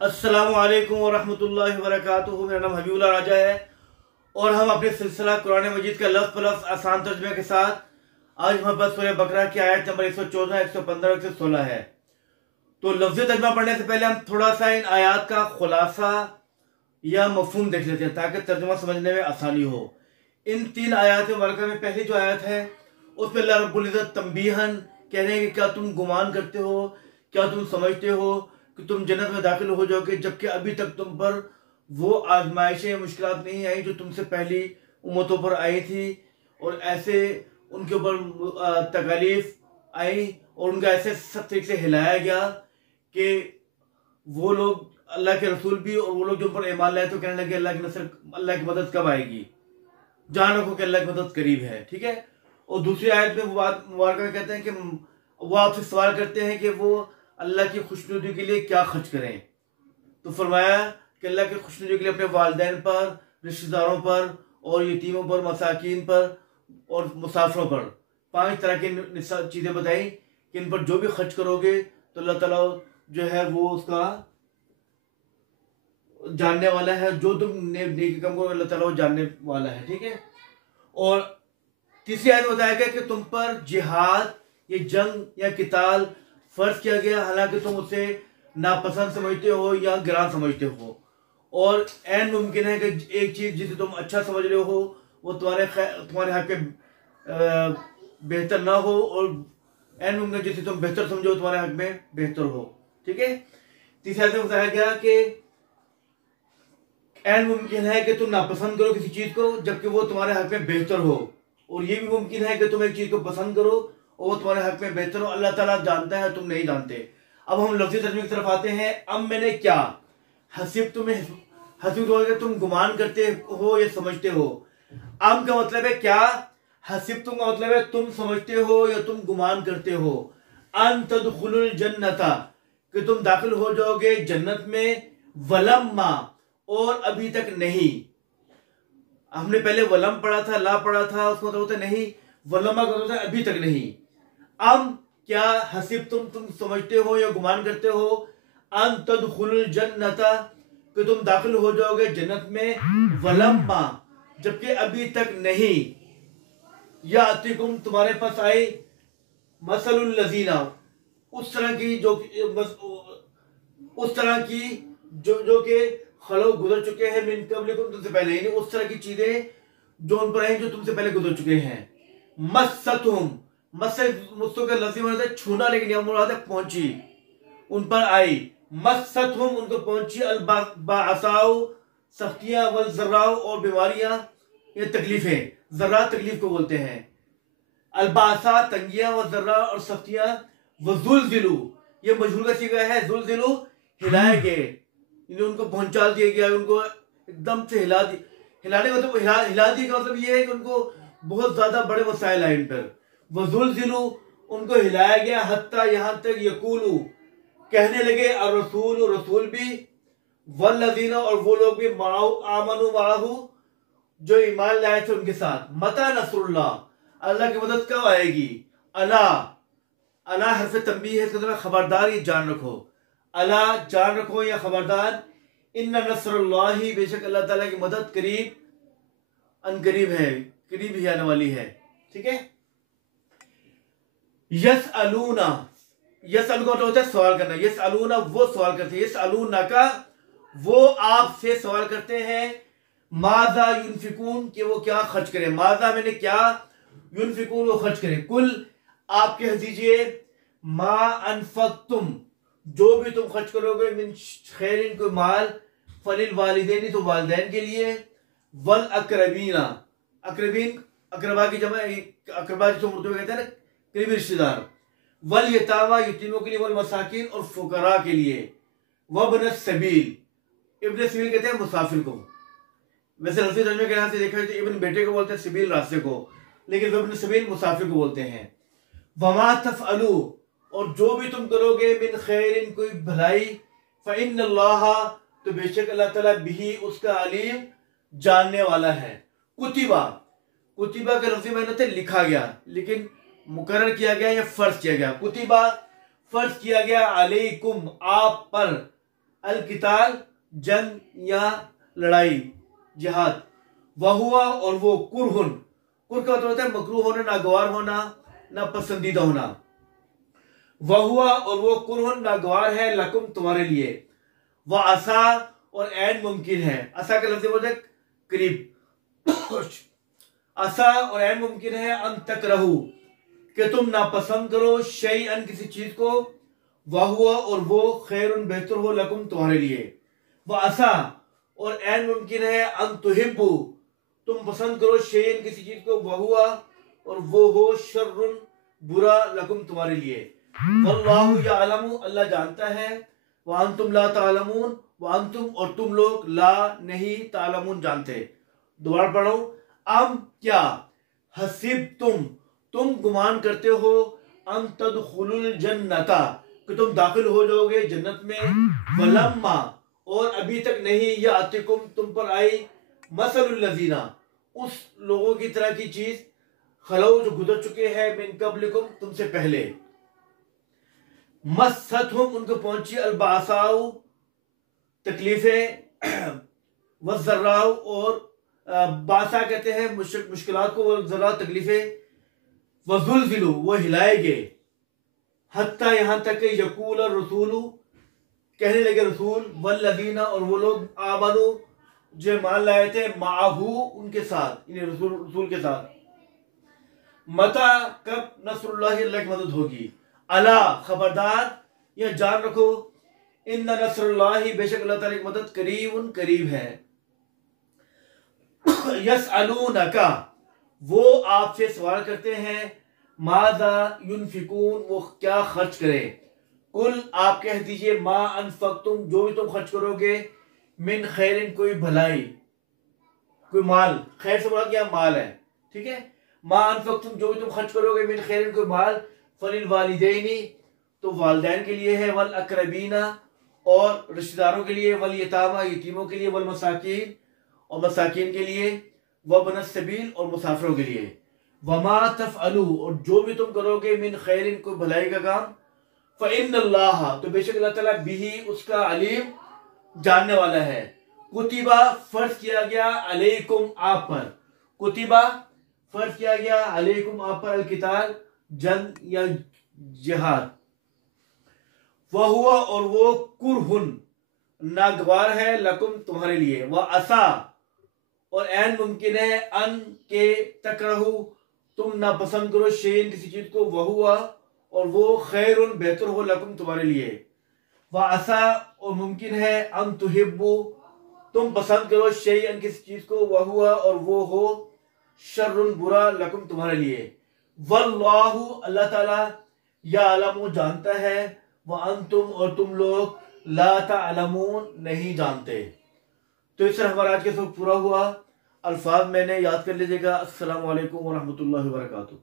अस्सलामु अलैकुम वरहमतुल्लाहि वबरकातुहू। मेरा नाम हबीबुल्लाह राजा है और हम अपने सिलसिला कुरान मजीद का लफ्ज़ ब लफ्ज़ आसान तर्जुमे के साथ आज हमारे पास सूरह बकरा की आयत नंबर 114, 115, 116 है। तो लफ्ज़ी तर्जुमा पढ़ने से पहले हम थोड़ा सा इन आयात का खुलासा या मफहूम देख लेते हैं ताकि तर्जुमा समझने में आसानी हो। इन तीन आयात मुबारका में पहली जो आयत है उसमें अल्लाह रब्बुल इज़्ज़त तंबीहन कह रहे हैं कि क्या तुम गुमान करते हो, क्या तुम समझते हो कि तुम जन्नत में दाखिल हो जाओगे जबकि अभी तक तुम पर वो आजमाइशें मुश्किलात नहीं आई जो तुमसे पहली उम्मतों पर आई थी, और ऐसे उनके ऊपर तकालीफ आई और उनका ऐसे सख्त तरीके से हिलाया गया कि वो लोग अल्लाह के रसूल भी और वो लोग जो पर ईमान लाए तो कहने लगे अल्लाह की नसर, अल्लाह की मदद कब आएगी, जान रखो कि अल्लाह की मदद करीब है। ठीक है। और दूसरी आयत में मुबारक में कहते हैं कि वो आपसे सवाल करते हैं कि वो अल्लाह की खुशनुदी के लिए क्या खर्च करें। तो फरमाया कि अल्लाह की खुशनुदी के लिए अपने वालिदैन पर, रिश्तेदारों पर और यतीमों पर, मसाकीन पर और मुसाफिरों पर 5 तरह की चीज़ें बताई कि इन पर जो भी खर्च करोगे तो अल्लाह ताला जो है वो उसका जानने वाला है। जो तुम नेकी काम करो अल्लाह ताला वो जानने वाला है। ठीक है। और तीसरी आयत में बताया गया कि तुम पर जिहाद या जंग या किताल फर्ज किया गया, हालांकि तुम उसे नापसंद समझते हो या गिरान समझते हो, और ऐन मुमकिन है कि एक चीज़ जिसे तुम अच्छा समझ रहे हो वो तुम्हारे हक पे बेहतर ना हो, और ऐन मुमकिन जिसे तुम बेहतर समझो तुम्हारे हक में बेहतर हो। ठीक है। तीसरी आयत में बताया गया कि ऐन मुमकिन है कि तुम नापसंद करो किसी चीज़ को जबकि वो तुम्हारे हक में बेहतर हो, और ये भी मुमकिन है कि तुम एक चीज़ को पसंद करो और वो तुम्हारे हक में बेहतर हो। अल्लाह ताला जानता है, तुम नहीं जानते। अब हम लफ्ज़ी तर्जुमे की तरफ आते हैं। अब मैंने क्या हसीब तुम गुमान करते हो या समझते हो। अम का मतलब है क्या, हसीब तुम का मतलब है तुम समझते हो या तुम गुमान करते हो। अन तदखुलुल जन्नता कि तुम दाखिल हो जाओगे जन्नत में, वलम्मा और अभी तक नहीं। हमने पहले वलम पढ़ा था, ला पढ़ा था, उसका मतलब होता नहीं, वलमा का मतलब अभी तक नहीं। अब क्या हसीब तुम समझते हो या गुमान करते हो, अन तदखुलुल जन्नता कि तुम दाखिल हो जाओगे जन्नत में, वलम्मा जबकि अभी तक नहीं, या अतिकुम तुम्हारे पास आए, मसलुल लजीना उस तरह की जो कि खलो गुजर चुके हैं, मिन कबलिकुम तुमसे पहले, यानी उस तरह की चीजें जो उन पर आई जो तुमसे पहले गुजर चुके हैं। मस्सतुम मुस्तों का लफ्ज़ी मतलब है छूना, लेकिन यह मुराद है पहुंची, उन पर आई। मस्सतहुम उनको पहुंची, अलबासाउ सख्तियां, वल जर्राउ और बीमारियां, ये तकलीफें, जर्रा तकलीफ को बोलते हैं, अलबासा तंगियां, व जर्रा और सख्तियां, वजुलजिलु ये मजहूर का सीगा है, जुलजिलु हिलाए गए, उनको पहुंचा दिया गया, उनको एकदम से हिलाने का मतलब हिला दिया का मतलब ये है कि उनको बहुत ज्यादा बड़े मसाइल आए इन पर। वजुलजिलु उनको हिलाया गया, हत्ता यहाँ तक यकूलू कहने लगे, और रसूल भी, वल्लज़ीना और वो लोग भी, माहू आमनु माहू जो ईमान लाए थे उनके साथ। मता नसरुल्लाह अल्लाह की मदद कब आएगी। अला हर्फ तंबीह है, इसका मतलब खबरदार, ये जान रखो। अला जान रखो या खबरदार, इन्ना नसरुल्लाही बेशक अल्लाह ताला की मदद करीब, अनकरीब है, करीब ही आने वाली है। ठीक है। यसअलूना का होता है सवाल करना, यसअलूना वो सवाल करते हैं, यसअलूना का वो आपसे सवाल करते हैं, माजा युनफिकून कि वो क्या खर्च करें। माजा मैंने क्या, युनफिकून वो खर्च करें। कुल आप कह दीजिए, मा अनफक्तुम जो भी तुम खर्च करोगे, मिन खैरिन कोई माल, फलिल वालिदैन तो वालिदैन के लिए, वल अकरबीना अकरबीन अकरबा की जमा, अकरबा जिसको उर्दू में कहते हैं ना करीबी रिश्तेदार, वल यतामा यतीमों के लिए, वल मसाकिन और फुकरा के लिए, वब्न सबील इब्न सबील कहते हैं मुसाफिर को। वैसे लफ्ज़ी तर्जुमे के यहाँ से देखा तो इब्न बेटे को बोलते हैं, सबील रास्ते को, लेकिन वब्न सबील मुसाफिर को बोलते हैं। वमा तफअलू और जो भी तुम करोगे, मिन खैरिन कोई भलाई, फ़इन्नल्लाह तो बेशक अल्लाह ताला बिही उसका अलीम जानने वाला है। कुतिबा का लफ्ज़ी माने होता है लिखा गया, लेकिन मुकर्रर किया गया या फर्ज किया गया। कुतिबा फर्ज किया गया, अलैकुम आप पर, अलकिताल जंग या लड़ाई जिहाद, वहुआ और वो कुरहुन, कुर का मतलब होता है मकरूह होना, नागवार होना, ना पसंदीदा होना। वहुआ और वो कुरहुन नागवार है लकुम तुम्हारे लिए, वह आसा और ऐन मुमकिन है, आसा का लफ्ज़ बोलते हैं करीब, आसा और ऐन मुमकिन है अन तकरहू कि तुम नापसंद करो, शैअन किसी चीज को, वहुआ और वो खैरुन बेहतर हो लकुम तुम्हारे लिए, वह आसा और ऐन मुमकिन है अन तुहिब्बू तुम पसंद करो, शैअन किसी चीज को, वहुआ और वो हो शर्रुन बुरा लकुम तुम्हारे लिए, वल्लाहु यअलमु अल्लाह जानता है, व अंतुम ला तालमून व अंतुम और तुम लोग ला नहीं तालमून जानते। दोबारा पढ़ो, अम क्या, हसीब तुम गुमान करते हो, अन तदखुलुल जन्नता कि तुम दाखिल हो जाओगे जन्नत में, वलम्मा और अभी तक नहीं, या अतिकुम तुम पर आई, मसलुल लजीना उस लोगों की तरह की चीज, खलौ जो गुजर चुके हैं, मिन कब्लिकुम तुमसे पहले, मस्सतहुम उनको पहुंची, अलबासाउ तकलीफें, वज़र्राउ और बासा कहते हैं मुश्किलात को, वज़र्रा तकलीफें, वज़ुलज़िलू वो हिलाए गए, हत्ता यहाँ तक कि यकूल रसूलु कहने लगे रसूल, वल्लज़ीना और वो लोग, आमनु जो मान लाए थे, माहू उनके साथ, इन्हें रसूल के साथ, मता कब नसरुल्लाह अल्लाह की मदद होगी, अला खबरदार यह जान रखो, इन्ना नसरुल्लाह बेशक अल्लाह ताला की मदद करीब है, यसअलूनका वो आपसे सवाल करते हैं, माज़ा युनफिकून वो क्या खर्च करें, कुल आप कह दीजिए, मा अनफक्तुम जो भी तुम खर्च करोगे, मिन खैरिन कोई भलाई, कोई माल, खैर से बोला क्या माल है, ठीक है, मा अनफक्तुम जो भी तुम खर्च करोगे, मिन खैरिन कोई माल, फलिल वालिदैनी तो वालिदैन के लिए है, वल अकरबीना और रिश्तेदारों के लिए, वल यतामा यतीमों के लिए, वल मसाकीन और मसाकीन के लिए, वबन सबील और मुसाफिरों के लिए, वमा तफअलू और जो भी तुम करोगे, मिन खैरिन कोई भलाई का काम, फ़इन्नल्लाह तो बेशक अल्लाह ताला बिही उसका अलीम जानने वाला है, कुतिबा फर्ज किया गया, अलैकुम आप पर, कुतिबा फर्ज किया गया, अलैकुम आप पर, अलकिताल जंग या जिहाद, वह हुआ और वो कुरहुन नागवार है लकुम तुम्हारे लिए, वह असा और ऐन मुमकिन है अन के तकरहू तुम नापसंद करो, शेन किसी चीज को, वह हुआ और वो खैरुन बेहतर हो लकुम तुम्हारे लिए, वह असा और मुमकिन है अन तुहिब्बू तुम पसंद करो, शेयन किसी चीज को, वह हुआ और वो हो शर्रुन बुरा लकुम तुम्हारे लिए, वल्लाहु अल्लाह ताला यअलमु जानता है, व अंतुम और तुम लोग ला तालमून नहीं जानते। तो इस तरह हमारा आज का सबक पूरा हुआ, अल्फाज मैंने याद कर लीजिएगा। अस्सलामु अलैकुम व रहमतुल्लाहि व बरकातुहू।